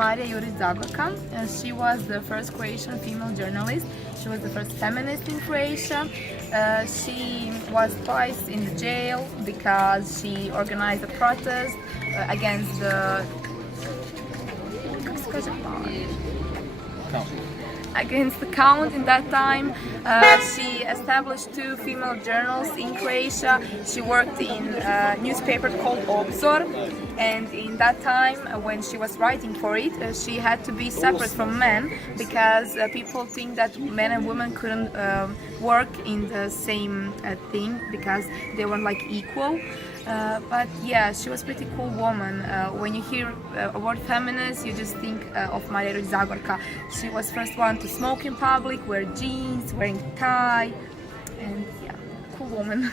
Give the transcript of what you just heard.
Marija Juric Zagorka. She was the first Croatian female journalist. She was the first feminist in Croatia. She was twice in the jail because she organized a protest against the against the count in that time. She established 2 female journals in Croatia. She worked in a newspaper called Obzor, and in that time when she was writing for it, she had to be separate from men because people think that men and women couldn't work in the same thing because they were like equal. But yeah, she was a pretty cool woman. When you hear a word feminist, you just think of Marija Juric Zagorka. She was first one to smoke in public, wear jeans, wearing tie, and yeah, cool woman.